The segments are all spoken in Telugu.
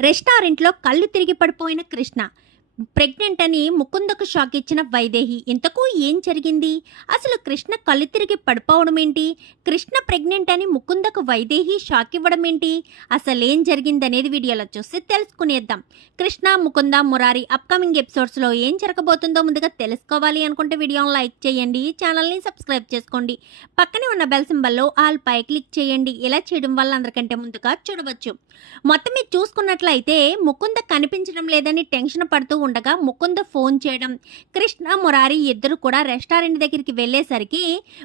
రెస్టారెంట్లో కళ్ళు తిరిగి పడిపోయిన కృష్ణ. ప్రెగ్నెంట్ అని ముకుందకు షాక్ ఇచ్చిన వైదేహి ఇంతకు ఏం జరిగింది? అసలు కృష్ణ కళ్ళు తిరిగి పడిపోవడం ఏంటి? కృష్ణ ప్రెగ్నెంట్ అని ముకుందకు వైదేహి షాక్ ఇవ్వడం ఏంటి? అసలు ఏం జరిగింది అనేది వీడియోలో చూసి తెలుసుకునేద్దాం. కృష్ణ ముకుంద మురారి అప్కమింగ్ ఎపిసోడ్స్లో ఏం జరగబోతుందో ముందుగా తెలుసుకోవాలి అనుకుంటే వీడియోని లైక్ చేయండి ఛానల్ని సబ్స్క్రైబ్ చేసుకోండి. పక్కనే ఉన్న బెల్ సింబల్లో ఆల్ పై క్లిక్ చేయండి. ఇలా చేయడం వల్ల అందరికంటే ముందుగా చూడవచ్చు. మొత్తం మీరు చూసుకున్నట్లయితే ముకుంద కనిపించడం లేదని టెన్షన్ పడుతూ ఉండగా ముకుంద ఫోన్ చేయడం. కృష్ణ మురారి ఇద్దరు కూడా రెస్టారెంట్ దగ్గరికి వెళ్ళేసరికి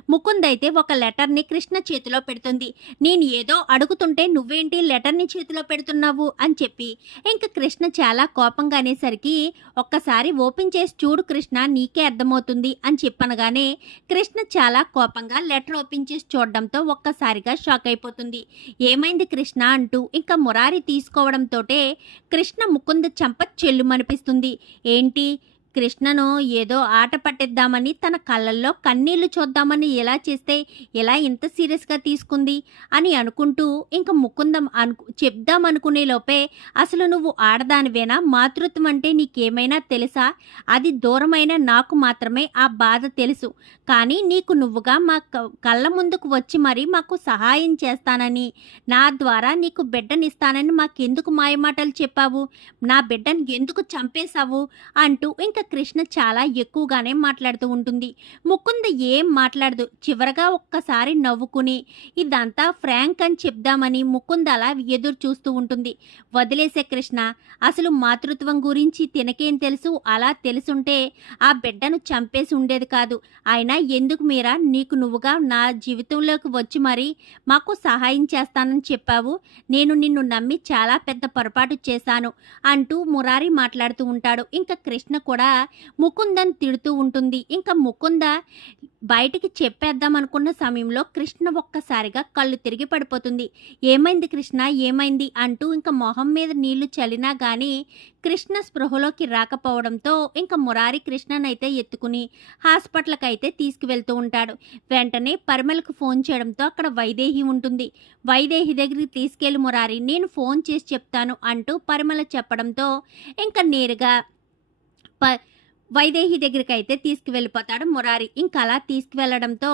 ముకుంద్ అయితే ఒక లెటర్ని కృష్ణ చేతిలో పెడుతుంది. నేను ఏదో అడుగుతుంటే నువ్వేంటి లెటర్ని చేతిలో పెడుతున్నావు? అని చెప్పి ఇంకా కృష్ణ చాలా కోపంగా అనేసరికి ఒక్కసారి ఓపెన్ చేసి చూడు కృష్ణ నీకే అర్థమవుతుంది అని చెప్పనగానే కృష్ణ చాలా కోపంగా లెటర్ ఓపెన్ చేసి చూడడంతో ఒక్కసారిగా షాక్ అయిపోతుంది. ఏమైంది కృష్ణ? అంటూ ఇంకా మురారి తీసుకోవడంతోటే కృష్ణ ముకుంద చంప చెల్లుమనిపిస్తుంది. ఏంటి? కృష్ణను ఏదో ఆట పట్టిద్దామని తన కళ్ళల్లో కన్నీళ్ళు చూద్దామని ఎలా చేస్తే ఎలా ఇంత సీరియస్గా తీసుకుంది? అని అనుకుంటూ ఇంక ముకుందం అను చెప్దామనుకునే లోపే అసలు నువ్వు ఆడదానివేనా? మాతృత్వం అంటే నీకేమైనా తెలుసా? అది దూరమైన నాకు మాత్రమే ఆ బాధ తెలుసు. కానీ నీకు నువ్వుగా మా క- కళ్ళ ముందుకు వచ్చి మరీ మాకు సహాయం చేస్తానని నా ద్వారా నీకు బిడ్డనిస్తానని మాకెందుకు మాయమాటలు చెప్పావు? నా బిడ్డను ఎందుకు చంపేశావు? అంటూ ఇంకా కృష్ణ చాలా ఎక్కువగానే మాట్లాడుతూ ఉంటుంది. ముకుంద ఏం మాట్లాడదు. చివరగా ఒక్కసారి నవ్వుకుని ఇదంతా ఫ్రాంక్ అని చెప్దామని ముకుంద అలా ఎదురు చూస్తూ ఉంటుంది. వదిలేసే కృష్ణ అసలు మాతృత్వం గురించి తినకేం తెలుసు? అలా తెలుసుంటే ఆ బిడ్డను చంపేసి ఉండేది కాదు. అయినా ఎందుకు మీరా? నీకు నువ్వుగా నా జీవితంలోకి వచ్చి మరి మాకు సహాయం చేస్తానని చెప్పావు. నేను నిన్ను నమ్మి చాలా పెద్ద పొరపాటు చేశాను అంటూ మురారి మాట్లాడుతూ ఉంటాడు. ఇంకా కృష్ణ కూడా ముకుందన్ తిడుతూ ఉంటుంది. ఇంకా ముకుంద బయటికి చెప్పేద్దాం అనుకున్న సమయంలో కృష్ణ ఒక్కసారిగా కళ్ళు తిరిగి పడిపోతుంది. ఏమైంది కృష్ణ? ఏమైంది? అంటూ ఇంకా మొహం మీద నీళ్ళు చల్లినా గానీ కృష్ణ స్పృహలోకి రాకపోవడంతో ఇంకా మురారి కృష్ణనైతే ఎత్తుకుని హాస్పిటల్కి అయితే తీసుకువెళ్తూ ఉంటాడు. వెంటనే పరిమళకు ఫోన్ చేయడంతో అక్కడ వైదేహి ఉంటుంది. వైదేహి దగ్గరికి తీసుకెళ్ళి మురారి నేను ఫోన్ చేసి చెప్తాను అంటూ పరిమళ చెప్పడంతో ఇంకా నేరుగా ప వైదేహి దగ్గరికి అయితే తీసుకువెళ్ళిపోతాడు మురారి. ఇంకా అలా తీసుకువెళ్ళడంతో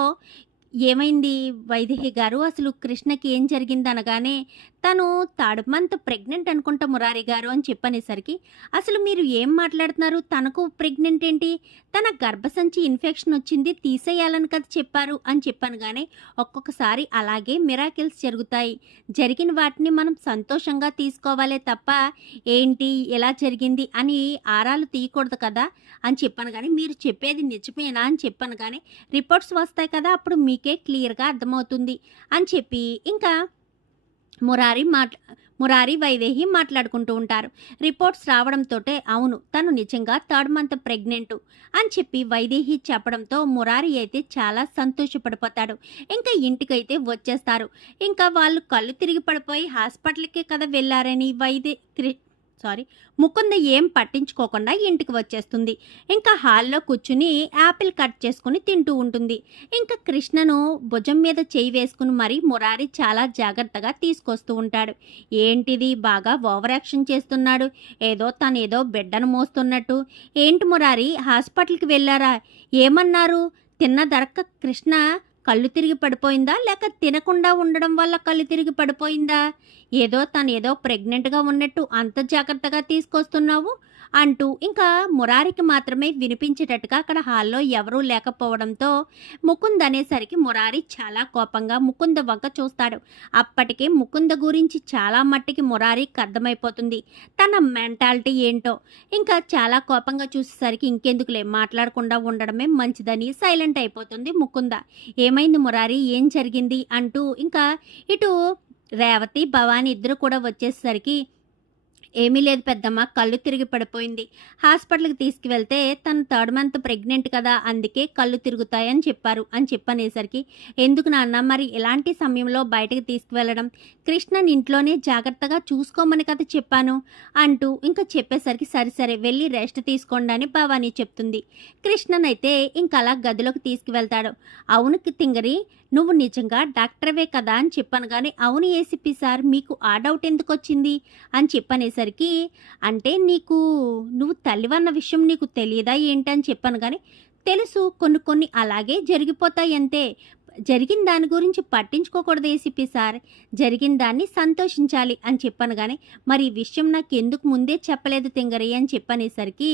ఏమైంది? వైదేహి గారు అసలు కృష్ణకి ఏం జరిగింది అనగానే తను థర్డ్ మంత్ ప్రెగ్నెంట్ అనుకుంటా మురారి గారు అని చెప్పనేసరికి అసలు మీరు ఏం మాట్లాడుతున్నారు? తనకు ప్రెగ్నెంట్ ఏంటి? తన గర్భసంచి ఇన్ఫెక్షన్ వచ్చింది తీసేయాలని కదా చెప్పారు అని చెప్పాను కానీ ఒక్కొక్కసారి అలాగే మిరాకిల్స్ జరుగుతాయి. జరిగిన వాటిని మనం సంతోషంగా తీసుకోవాలే తప్ప ఏంటి? ఎలా జరిగింది? అని ఆరాలు తీయకూడదు కదా అని చెప్పాను కానీ మీరు చెప్పేది నిజమేనా అని చెప్పాను కానీ రిపోర్ట్స్ వస్తాయి కదా అప్పుడు మీకు క్లియర్గా అర్థమవుతుంది అని చెప్పి ఇంకా మురారి మాట్లా మురారి వైదేహి మాట్లాడుకుంటూ ఉంటారు. రిపోర్ట్స్ రావడంతో అవును తను నిజంగా థర్డ్ మంత్ ప్రెగ్నెంట్ అని చెప్పి వైదేహి చెప్పడంతో మురారి అయితే చాలా సంతోషపడిపోతాడు. ఇంకా ఇంటికైతే వచ్చేస్తారు. ఇంకా వాళ్ళు కళ్ళు తిరిగి పడిపోయి హాస్పిటల్కే కదా వెళ్ళారని వైదే సారీ ముకుంద ఏం పట్టించుకోకుండా ఇంటికి వచ్చేస్తుంది. ఇంకా హాల్లో కూర్చుని యాపిల్ కట్ చేసుకుని తింటూ ఉంటుంది. ఇంకా కృష్ణను భుజం మీద చేయి వేసుకుని మరీ మురారి చాలా జాగ్రత్తగా తీసుకొస్తూ ఉంటాడు. ఏంటిది బాగా ఓవర్ యాక్షన్ చేస్తున్నాడు? ఏదో తను ఏదో బిడ్డను మోస్తున్నట్టు. ఏంటి మురారి హాస్పిటల్కి వెళ్ళారా? ఏమన్నారు? తిన్న దరక్క కృష్ణ కళ్ళు తిరిగి పడిపోయిందా? లేక తినకుండా ఉండడం వల్ల కళ్ళు తిరిగి పడిపోయిందా? ఏదో తను ఏదో ప్రెగ్నెంట్గా ఉన్నట్టు అంత జాగ్రత్తగా తీసుకొస్తున్నావు. అంటూ ఇంకా మురారికి మాత్రమే వినిపించేటట్టుగా అక్కడ హాల్లో ఎవరూ లేకపోవడంతో ముకుంద్ అనేసరికి మురారి చాలా కోపంగా ముకుంద వంక చూస్తాడు. అప్పటికే ముకుంద గురించి చాలా మట్టికి మురారికి అర్థమైపోతుంది తన మెంటాలిటీ ఏంటో ఇంకా చాలా కోపంగా చూసేసరికి ఇంకెందుకులే మాట్లాడకుండా ఉండడమే మంచిదని సైలెంట్ అయిపోతుంది ముకుంద. ఏమైంది మురారి? ఏం జరిగింది? అంటూ ఇంకా ఇటు రేవతి భవాని ఇద్దరు కూడా వచ్చేసరికి ఏమీ లేదు పెద్దమ్మ కళ్ళు తిరిగి పడిపోయింది. హాస్పిటల్కి తీసుకువెళ్తే తను థర్డ్ మంత్ ప్రెగ్నెంట్ కదా అందుకే కళ్ళు తిరుగుతాయని చెప్పారు. అని చెప్పనేసరికి ఎందుకు నాన్న మరి ఇలాంటి సమయంలో బయటకు తీసుకువెళ్ళడం? కృష్ణన్ ఇంట్లోనే జాగ్రత్తగా చూసుకోమని కదా చెప్పాను అంటూ ఇంకా చెప్పేసరికి సరే సరే వెళ్ళి రెస్ట్ తీసుకోండి అని భవానీ చెప్తుంది. కృష్ణన్ అయితే ఇంకా అలా గదిలోకి తీసుకువెళ్తాడు. అవును తింగరి నువ్వు నిజంగా డాక్టర్వే కదా అని చెప్పాను. కానీ అవును ఏసీపీ సార్ మీకు ఆ డౌట్ ఎందుకు వచ్చింది అని చెప్పనేసరికి అంటే నీకు నువ్వు తల్లివన్న విషయం నీకు తెలియదా ఏంటి అని చెప్పాను. కానీ తెలుసు కొన్ని కొన్ని అలాగే జరిగిపోతాయి అంతే. జరిగిన దాని గురించి పట్టించుకోకూడదు ఏసీపీ సార్. జరిగిన దాన్ని సంతోషించాలి అని చెప్పాను కానీ మరి ఈ విషయం నాకు ఎందుకు ముందే చెప్పలేదు తింగరయ్య అని చెప్పనేసరికి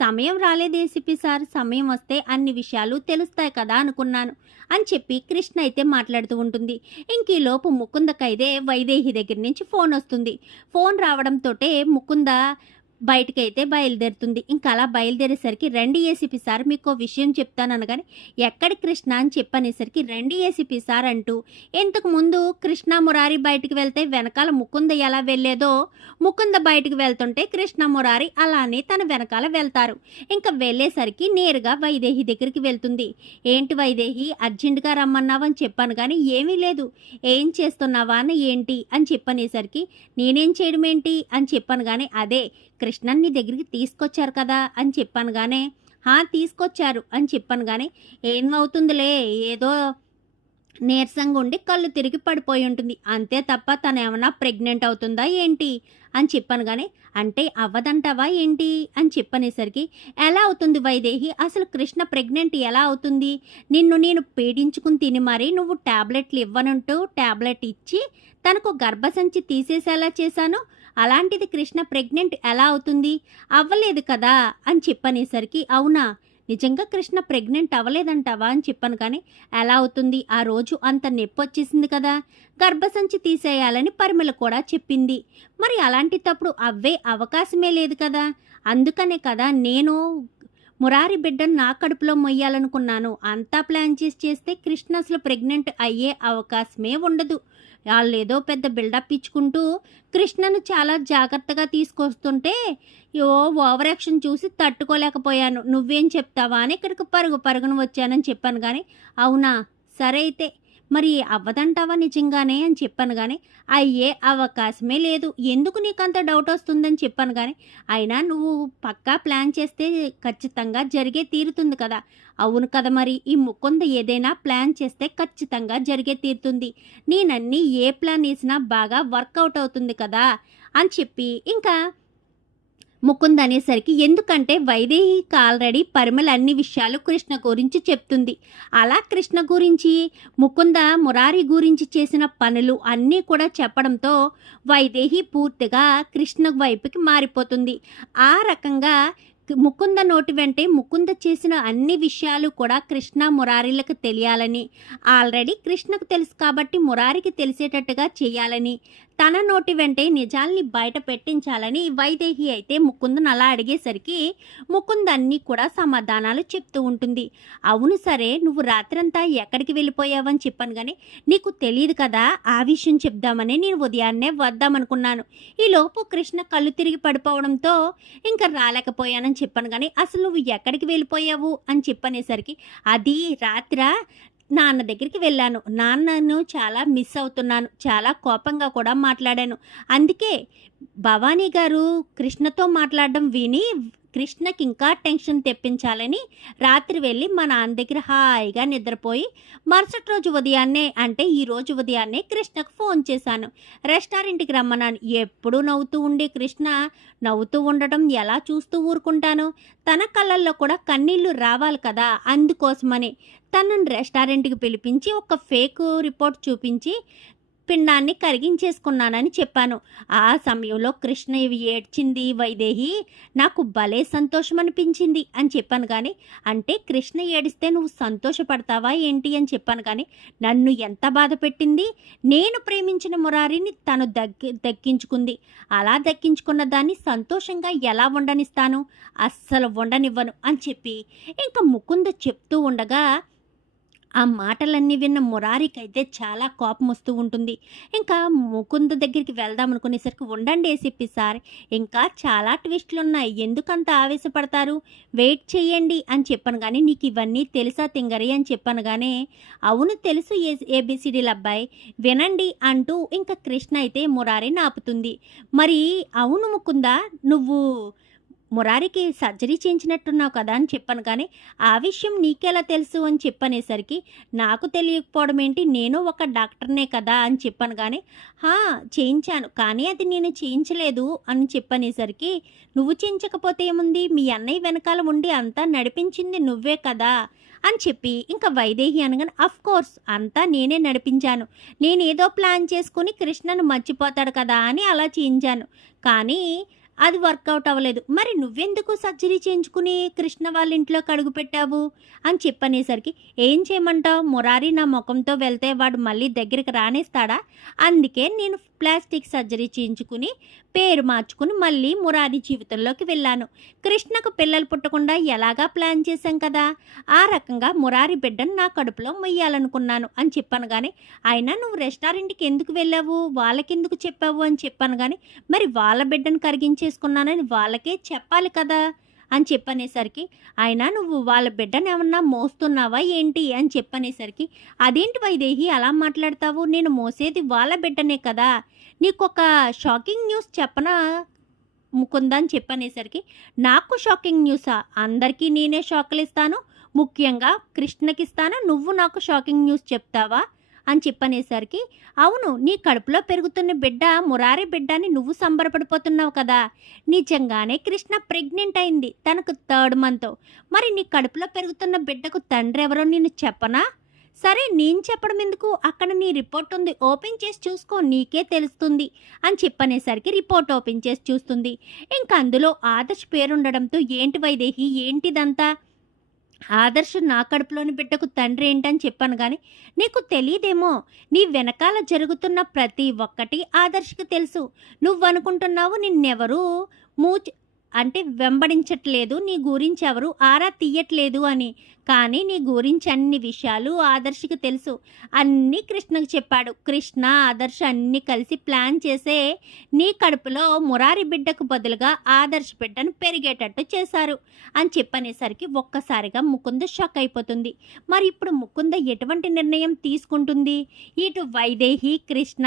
సమయం రాలేదు ఏసీపీ సార్ సమయం వస్తే అన్ని విషయాలు తెలుస్తాయి కదా అనుకున్నాను అని చెప్పి కృష్ణ అయితే మాట్లాడుతూ ఉంటుంది. ఇంక ఈ లోపు ముకుందకైతే వైదేహి దగ్గర నుంచి ఫోన్ వస్తుంది. ఫోన్ రావడంతో ముకుంద బయటకైతే బయలుదేరుతుంది. ఇంకా అలా బయలుదేరేసరికి రండి ఏసీపీ సార్ మీకు విషయం చెప్తాను అనగాని ఎక్కడి కృష్ణ అని చెప్పనేసరికి రండి ఏసీపీ సార్ అంటూ ఇంతకు ముందు కృష్ణ మురారి బయటికి వెళ్తే వెనకాల ముకుంద ఎలా వెళ్ళేదో? ముకుంద బయటికి వెళ్తుంటే కృష్ణ మురారి అలానే తన వెనకాల వెళ్తారు. ఇంకా వెళ్ళేసరికి నేరుగా వైదేహి దగ్గరికి వెళ్తుంది. ఏంటి వైదేహి అర్జెంటుగా రమ్మన్నావని చెప్పాను కానీ ఏమీ లేదు. ఏం చేస్తున్నావా అని ఏంటి? అని చెప్పనేసరికి నేనేం చేయడం ఏంటి అని చెప్పాను కానీ అదే కృష్ణన్ నీ దగ్గరికి తీసుకొచ్చారు కదా అని చెప్పాను గానే హా తీసుకొచ్చారు అని చెప్పాను కానీ ఏమవుతుందిలే ఏదో నీరసంగా ఉండి కళ్ళు తిరిగి పడిపోయి ఉంటుంది. అంతే తప్ప తను ఏమన్నా ప్రెగ్నెంట్ అవుతుందా ఏంటి? అని చెప్పాను కానీ అంటే అవ్వదంటావా ఏంటి? అని చెప్పనేసరికి ఎలా అవుతుంది వైదేహి? అసలు కృష్ణ ప్రెగ్నెంట్ ఎలా అవుతుంది? నిన్ను నేను పీడించుకుని తిని మరి నువ్వు ట్యాబ్లెట్లు ఇవ్వనంటూ ట్యాబ్లెట్ ఇచ్చి తనకు గర్భసంచి తీసేసేలా చేశాను? అలాంటిది కృష్ణ ప్రెగ్నెంట్ ఎలా అవుతుంది? అవ్వలేదు కదా? అని చెప్పనేసరికి అవునా? నిజంగా కృష్ణ ప్రెగ్నెంట్ అవ్వలేదంటావా? అని చెప్పాను కానీ ఎలా అవుతుంది? ఆ రోజు అంత నొప్పి వచ్చేసింది కదా? గర్భసంచి తీసేయాలని పరిమళ కూడా చెప్పింది. మరి అలాంటి తప్పుడు అవ్వే అవకాశమే లేదు కదా? అందుకనే కదా నేను మురారి బిడ్డను నా కడుపులో మొయ్యాలనుకున్నాను. అంతా ప్లాన్ చేసి చేస్తే కృష్ణ అసలు ప్రెగ్నెంట్ అయ్యే అవకాశమే ఉండదు. వాళ్ళు ఏదో పెద్ద బిల్డప్ ఇచ్చుకుంటూ కృష్ణను చాలా జాగ్రత్తగా తీసుకొస్తుంటే యో ఓవర్ యాక్షన్ చూసి తట్టుకోలేకపోయాను. నువ్వేం చెప్తావా? అని ఇక్కడికి పరుగు పరుగున వచ్చానని చెప్పాను. కానీ అవునా? సరే అయితే. మరి అవ్వదంటావా నిజంగానే అని చెప్పాను కానీ అయ్యే అవకాశమే లేదు. ఎందుకు నీకు అంత డౌట్ వస్తుందని చెప్పాను కానీ అయినా నువ్వు పక్కా ప్లాన్ చేస్తే ఖచ్చితంగా జరిగే తీరుతుంది కదా. అవును కదా మరి ఈ ముకుంద ఏదైనా ప్లాన్ చేస్తే ఖచ్చితంగా జరిగే తీరుతుంది. నేనన్నీ ఏ ప్లాన్ వేసినా బాగా వర్కౌట్ అవుతుంది కదా అని చెప్పి ఇంకా ముకుంద్ అనేసరికి ఎందుకంటే వైదేహికి ఆల్రెడీ పరిమళ అన్ని విషయాలు కృష్ణ గురించి చెప్తుంది. అలా కృష్ణ గురించి ముకుంద మురారి గురించి చేసిన పనులు అన్నీ కూడా చెప్పడంతో వైదేహి పూర్తిగా కృష్ణ వైపుకి మారిపోతుంది. ఆ రకంగా ముకుంద నోటి వెంటే ముకుంద చేసిన అన్ని విషయాలు కూడా కృష్ణ మురారీలకు తెలియాలని. ఆల్రెడీ కృష్ణకు తెలుసు కాబట్టి మురారికి తెలిసేటట్టుగా చేయాలని. తన నోటి వెంటే నిజాల్ని బయట పెట్టించాలని వైదేహి అయితే ముకుందన్ అలా అడిగేసరికి ముకుంద్ అన్నీ కూడా సమాధానాలు చెప్తూ ఉంటుంది. అవును సరే నువ్వు రాత్రంతా ఎక్కడికి వెళ్ళిపోయావని చెప్పాను కానీ నీకు తెలియదు కదా ఆ విషయం చెప్దామని నేను ఉదయాన్నే వద్దామనుకున్నాను. ఈలోపు కృష్ణ కళ్ళు తిరిగి పడిపోవడంతో ఇంకా రాలేకపోయానని చెప్పాను కానీ అసలు నువ్వు ఎక్కడికి వెళ్ళిపోయావు అని చెప్పనేసరికి అది రాత్ర? నాన్న దగ్గరికి వెళ్ళాను. నాన్నను చాలా మిస్ అవుతున్నాను. చాలా కోపంగా కూడా మాట్లాడాను. అందుకే భవానీ గారు కృష్ణతో మాట్లాడడం విని కృష్ణకి ఇంకా టెన్షన్ తెప్పించాలని రాత్రి వెళ్ళి మా నాన్న దగ్గర హాయిగా నిద్రపోయి మరుసటి రోజు ఉదయాన్నే అంటే ఈ రోజు ఉదయాన్నే కృష్ణకు ఫోన్ చేశాను. రెస్టారెంట్కి రమ్మన్నాను. ఎప్పుడూ నవ్వుతూ ఉండే కృష్ణ నవ్వుతూ ఉండటం ఎలా చూస్తూ ఊరుకుంటాను? తన కళ్ళల్లో కూడా కన్నీళ్ళు రావాలి కదా అందుకోసమని. తనను రెస్టారెంట్కి పిలిపించి ఒక ఫేక్ రిపోర్ట్ చూపించి పిండాన్ని కరిగించేసుకున్నానని చెప్పాను. ఆ సమయంలో కృష్ణ ఇవి ఏడ్చింది వైదేహి నాకు భలే సంతోషం అనిపించింది అని చెప్పాను కానీ అంటే కృష్ణ ఏడిస్తే నువ్వు సంతోషపడతావా ఏంటి? అని చెప్పాను కానీ నన్ను ఎంత బాధ పెట్టింది? నేను ప్రేమించిన మురారిని తను దక్కి దక్కించుకుంది. అలా దక్కించుకున్న దాన్ని సంతోషంగా ఎలా ఉండనిస్తాను అస్సలు ఉండనివ్వను అని చెప్పి ఇంకా ముకుంద చెప్తూ ఉండగా ఆ మాటలన్నీ విన్న మురారికైతే చాలా కోపం వస్తూ ఉంటుంది. ఇంకా ముకుంద దగ్గరికి వెళ్దాం అనుకునేసరికి ఉండండి చెప్పి సార్ ఇంకా చాలా ట్విస్టులు ఉన్నాయి ఎందుకంత ఆవేశపడతారు? వెయిట్ చేయండి అని చెప్పాను కానీ నీకు ఇవన్నీ తెలుసా తింగరి అని చెప్పాను కానీ అవును తెలుసు ఏ ఏబిసిడీల అబ్బాయి. వినండి అంటూ ఇంకా కృష్ణ అయితే మురారిని ఆపుతుంది. మరి అవును ముకుంద నువ్వు మురారికి సర్జరీ చేయించినట్టున్నావు కదా అని చెప్పాను. కానీ ఆ విషయం నీకెలా తెలుసు అని చెప్పనేసరికి నాకు తెలియకపోవడం ఏంటి? నేను ఒక డాక్టర్నే కదా అని చెప్పాను. కానీ హా చేయించాను. కానీ అది నేను చేయించలేదు అని చెప్పనేసరికి నువ్వు చేయించకపోతే ఏముంది? మీ అన్నయ్య వెనకాల ఉండి అంతా నడిపించింది నువ్వే కదా అని చెప్పి ఇంకా వైదేహి అనగానే అఫ్ కోర్స్ అంతా నేనే నడిపించాను. నేనేదో ప్లాన్ చేసుకుని కృష్ణను మర్చిపోతాడు కదా అని అలా చేయించాను. కానీ అది వర్కౌట్ అవ్వలేదు. మరి నువ్వెందుకు సర్జరీ చేయించుకుని కృష్ణ వాళ్ళ ఇంట్లోకి అడుగు పెట్టావు? అని చెప్పనేసరికి ఏం చేయమంటావు? మురారి నా ముఖంతో వెళ్తే వాడు మళ్ళీ దగ్గరికి రానేస్తాడా? అందుకే నేను ప్లాస్టిక్ సర్జరీ చేయించుకుని పేరు మార్చుకుని మళ్ళీ మురారి జీవితంలోకి వెళ్ళాను. కృష్ణకు పిల్లలు పుట్టకుండా ఎలాగా ప్లాన్ చేశాం కదా? ఆ రకంగా మురారి బిడ్డను నా కడుపులో మొయ్యాలనుకున్నాను అని చెప్పాను కానీ అయినా నువ్వు రెస్టారెంట్కి ఎందుకు వెళ్ళావు? వాళ్ళకెందుకు చెప్పావు? అని చెప్పాను కానీ మరి వాళ్ళ బిడ్డను కరిగించేసుకున్నానని వాళ్ళకే చెప్పాలి కదా? అని చెప్పనేసరికి అయినా నువ్వు వాళ్ళ బిడ్డను ఏమన్నా మోస్తున్నావా ఏంటి? అని చెప్పనేసరికి అదేంటి వైదేహి అలా మాట్లాడతావు? నేను మోసేది వాళ్ళ బిడ్డనే కదా. నీకు ఒక షాకింగ్ న్యూస్ చెప్పనా? ముకుందా అని చెప్పనేసరికి నాకు షాకింగ్ న్యూసా? అందరికీ నేనే షాకులు ఇస్తాను ముఖ్యంగా కృష్ణకి ఇస్తాను నువ్వు నాకు షాకింగ్ న్యూస్ చెప్తావా? అని చెప్పనేసరికి అవును నీ కడుపులో పెరుగుతున్న బిడ్డ మురారి బిడ్డ అని నువ్వు సంబరపడిపోతున్నావు కదా. నిజంగానే కృష్ణ ప్రెగ్నెంట్ అయింది తనకు థర్డ్ మంత్. మరి నీ కడుపులో పెరుగుతున్న బిడ్డకు తండ్రి ఎవరో నేను చెప్పనా? సరే నేను చెప్పడం ఎందుకు? అక్కడ నీ రిపోర్ట్ ఉంది ఓపెన్ చేసి చూసుకో నీకే తెలుస్తుంది అని చెప్పనేసరికి రిపోర్ట్ ఓపెన్ చేసి చూస్తుంది. ఇంకా అందులో ఆదర్శ్ పేరుండడంతో ఏంటి వైదేహి ఏంటిదంతా? ఆదర్శ నా కడుపులోని బిడ్డకు తండ్రి ఏంటని చెప్పాను కానీ నీకు తెలియదేమో నీ వెనకాల జరుగుతున్న ప్రతి ఒక్కటి ఆదర్శకు తెలుసు. నువ్వు అనుకుంటున్నావు నిన్నెవరూ మూచ్ అంటే వెంబడించట్లేదు నీ గురించి ఎవరు ఆరా తీయట్లేదు అని. కానీ నీ గురించి అన్ని విషయాలు ఆదర్శకి తెలుసు. అన్నీ కృష్ణకు చెప్పాడు. కృష్ణ ఆదర్శ అన్నీ కలిసి ప్లాన్ చేసే నీ కడుపులో మురారి బిడ్డకు బదులుగా ఆదర్శ బిడ్డను పెరిగేటట్టు చేశారు అని చెప్పనేసరికి ఒక్కసారిగా ముకుంద షాక్ అయిపోతుంది. మరి ఇప్పుడు ముకుంద ఎటువంటి నిర్ణయం తీసుకుంటుంది? ఇటు వైదేహి కృష్ణ